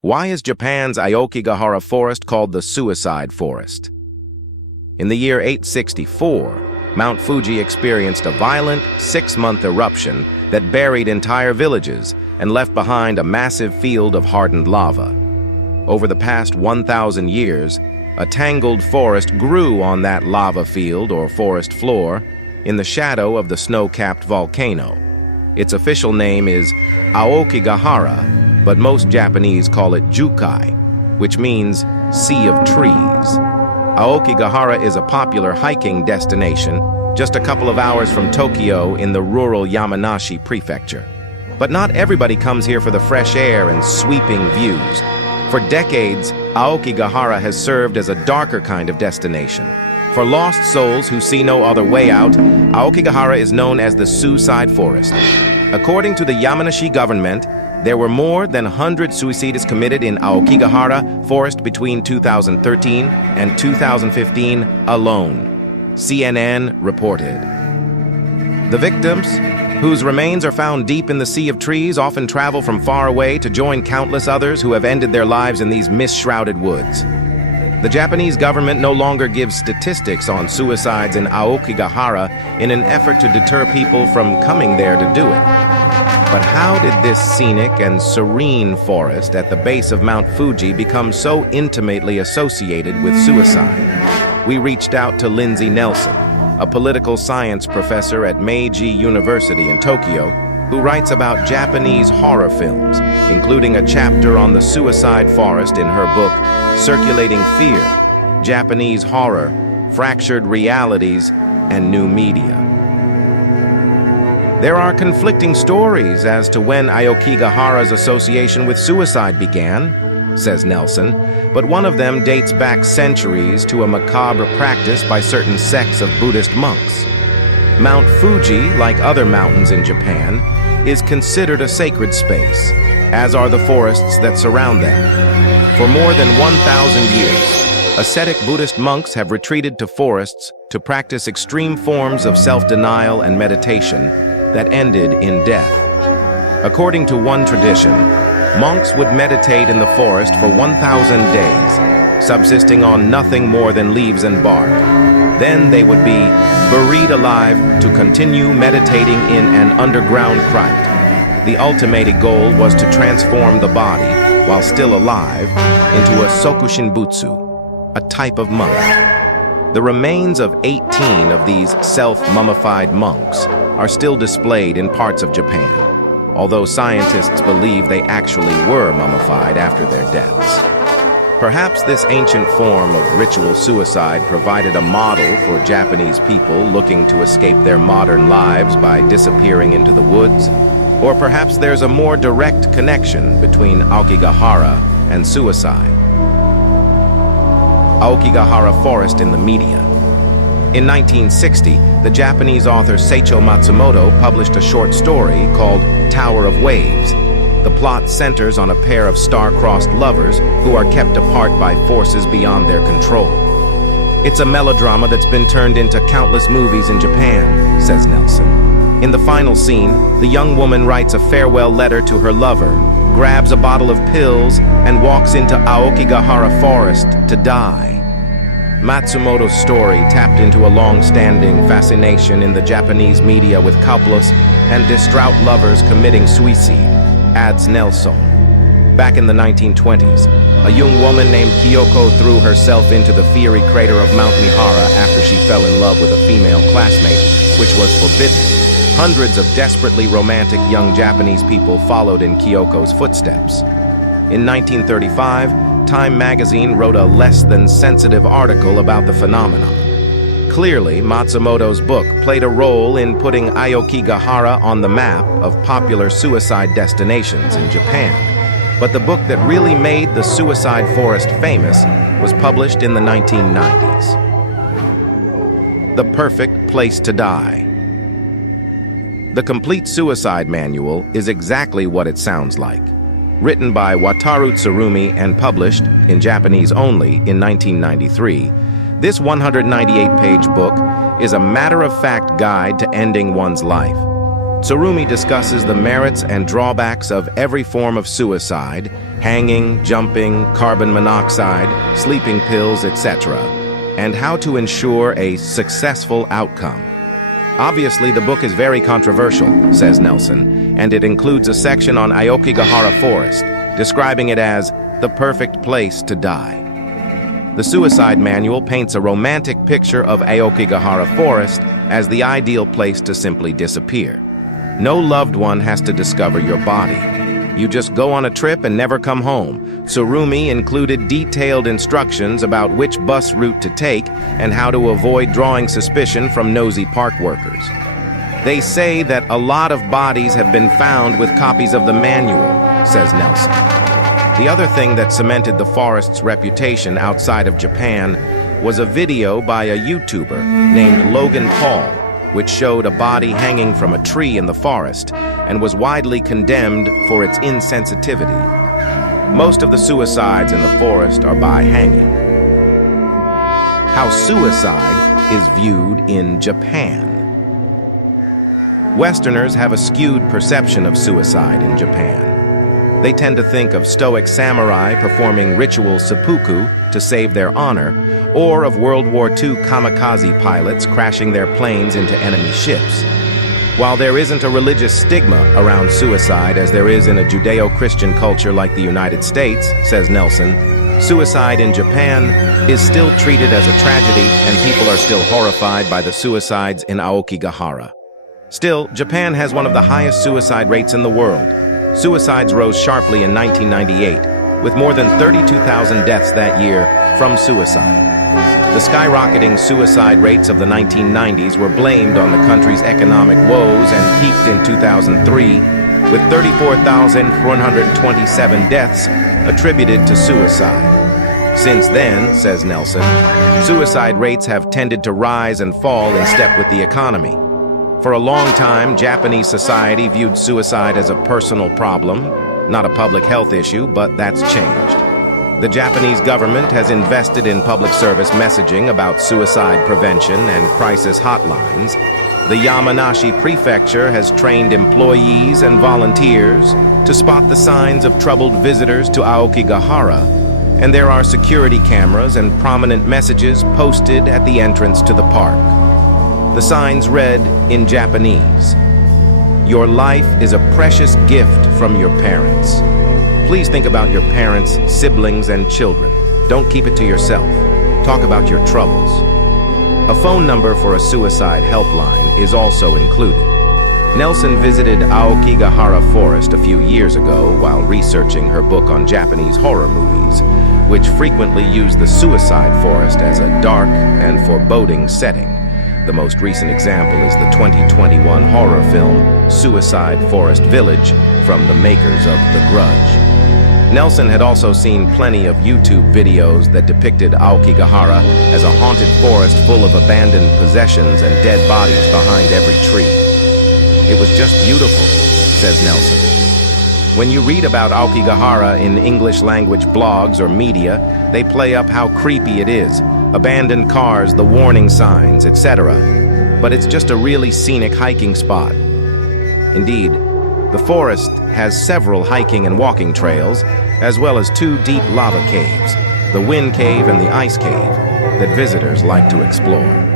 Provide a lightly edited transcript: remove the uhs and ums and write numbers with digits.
Why is Japan's Aokigahara forest called the suicide forest? In the year 864, Mount Fuji experienced a violent 6-month eruption that buried entire villages and left behind a massive field of hardened lava. Over the past 1,000 years, a tangled forest grew on that lava field or forest floor in the shadow of the snow-capped volcano. Its official name is Aokigahara, but most Japanese call it jukai, which means sea of trees. Aokigahara is a popular hiking destination just a couple of hours from Tokyo in the rural Yamanashi prefecture. But not everybody comes here for the fresh air and sweeping views. For decades, Aokigahara has served as a darker kind of destination. For lost souls who see no other way out, Aokigahara is known as the suicide forest. According to the Yamanashi government, there were more than 100 suicides committed in Aokigahara forest between 2013 and 2015 alone, CNN reported. The victims, whose remains are found deep in the sea of trees, often travel from far away to join countless others who have ended their lives in these mist-shrouded woods. The Japanese government no longer gives statistics on suicides in Aokigahara in an effort to deter people from coming there to do it. But how did this scenic and serene forest at the base of Mount Fuji become so intimately associated with suicide? We reached out to Lindsay Nelson, a political science professor at Meiji University in Tokyo, who writes about Japanese horror films, including a chapter on the suicide forest in her book, Circulating Fear, Japanese Horror, Fractured Realities, and New Media. There are conflicting stories as to when Aokigahara's association with suicide began, says Nelson, but one of them dates back centuries to a macabre practice by certain sects of Buddhist monks. Mount Fuji, like other mountains in Japan, is considered a sacred space, as are the forests that surround them. For more than 1,000 years, ascetic Buddhist monks have retreated to forests to practice extreme forms of self-denial and meditation that ended in death. According to one tradition, monks would meditate in the forest for 1,000 days, subsisting on nothing more than leaves and bark. Then they would be buried alive to continue meditating in an underground crypt. The ultimate goal was to transform the body, while still alive, into a sokushinbutsu, a type of monk. The remains of 18 of these self-mummified monks are still displayed in parts of Japan, although scientists believe they actually were mummified after their deaths. Perhaps this ancient form of ritual suicide provided a model for Japanese people looking to escape their modern lives by disappearing into the woods. Or perhaps there's a more direct connection between Aokigahara and suicide. Aokigahara forest in the media. In 1960, the Japanese author Seicho Matsumoto published a short story called Tower of Waves. The plot centers on a pair of star-crossed lovers who are kept apart by forces beyond their control. It's a melodrama that's been turned into countless movies in Japan, says Nelson. In the final scene, the young woman writes a farewell letter to her lover, grabs a bottle of pills, and walks into Aokigahara forest to die. Matsumoto's story tapped into a long-standing fascination in the Japanese media with couples and distraught lovers committing suicide, adds Nelson. Back in the 1920s, a young woman named Kyoko threw herself into the fiery crater of Mount Mihara after she fell in love with a female classmate, which was forbidden. Hundreds of desperately romantic young Japanese people followed in Kyoko's footsteps. In 1935, Time magazine wrote a less-than-sensitive article about the phenomenon. Clearly, Matsumoto's book played a role in putting Aokigahara on the map of popular suicide destinations in Japan. But the book that really made the suicide forest famous was published in the 1990s. The Perfect Place to Die. The complete suicide manual is exactly what it sounds like. Written by Wataru Tsurumi and published, in Japanese only, in 1993, this 198-page book is a matter-of-fact guide to ending one's life. Tsurumi discusses the merits and drawbacks of every form of suicide, hanging, jumping, carbon monoxide, sleeping pills, etc., and how to ensure a successful outcome. Obviously, the book is very controversial, says Nelson, and it includes a section on Aokigahara Forest, describing it as the perfect place to die. The suicide manual paints a romantic picture of Aokigahara Forest as the ideal place to simply disappear. No loved one has to discover your body. You just go on a trip and never come home. Tsurumi included detailed instructions about which bus route to take and how to avoid drawing suspicion from nosy park workers. They say that a lot of bodies have been found with copies of the manual, says Nelson. The other thing that cemented the forest's reputation outside of Japan was a video by a YouTuber named Logan Paul, which showed a body hanging from a tree in the forest and was widely condemned for its insensitivity. Most of the suicides in the forest are by hanging. How suicide is viewed in Japan. Westerners have a skewed perception of suicide in Japan. They tend to think of stoic samurai performing ritual seppuku to save their honor, or of World War II kamikaze pilots crashing their planes into enemy ships. While there isn't a religious stigma around suicide as there is in a Judeo-Christian culture like the United States, says Nelson, suicide in Japan is still treated as a tragedy and people are still horrified by the suicides in Aokigahara. Still, Japan has one of the highest suicide rates in the world. Suicides rose sharply in 1998, with more than 32,000 deaths that year from suicide. The skyrocketing suicide rates of the 1990s were blamed on the country's economic woes and peaked in 2003, with 34,127 deaths attributed to suicide. Since then, says Nelson, suicide rates have tended to rise and fall in step with the economy. For a long time, Japanese society viewed suicide as a personal problem, not a public health issue, but that's changed. The Japanese government has invested in public service messaging about suicide prevention and crisis hotlines. The Yamanashi prefecture has trained employees and volunteers to spot the signs of troubled visitors to Aokigahara, and there are security cameras and prominent messages posted at the entrance to the park. The signs read in Japanese, "Your life is a precious gift from your parents. Please think about your parents, siblings, and children. Don't keep it to yourself. Talk about your troubles." A phone number for a suicide helpline is also included. Nelson visited Aokigahara Forest a few years ago while researching her book on Japanese horror movies, which frequently use the suicide forest as a dark and foreboding setting. The most recent example is the 2021 horror film Suicide Forest Village from the makers of The Grudge. Nelson had also seen plenty of YouTube videos that depicted Aokigahara as a haunted forest full of abandoned possessions and dead bodies behind every tree. "It was just beautiful," says Nelson. When you read about Aokigahara in English-language blogs or media, they play up how creepy it is, abandoned cars, the warning signs, etc. But it's just a really scenic hiking spot. Indeed, the forest has several hiking and walking trails, as well as 2 deep lava caves, the Wind Cave and the Ice Cave, that visitors like to explore.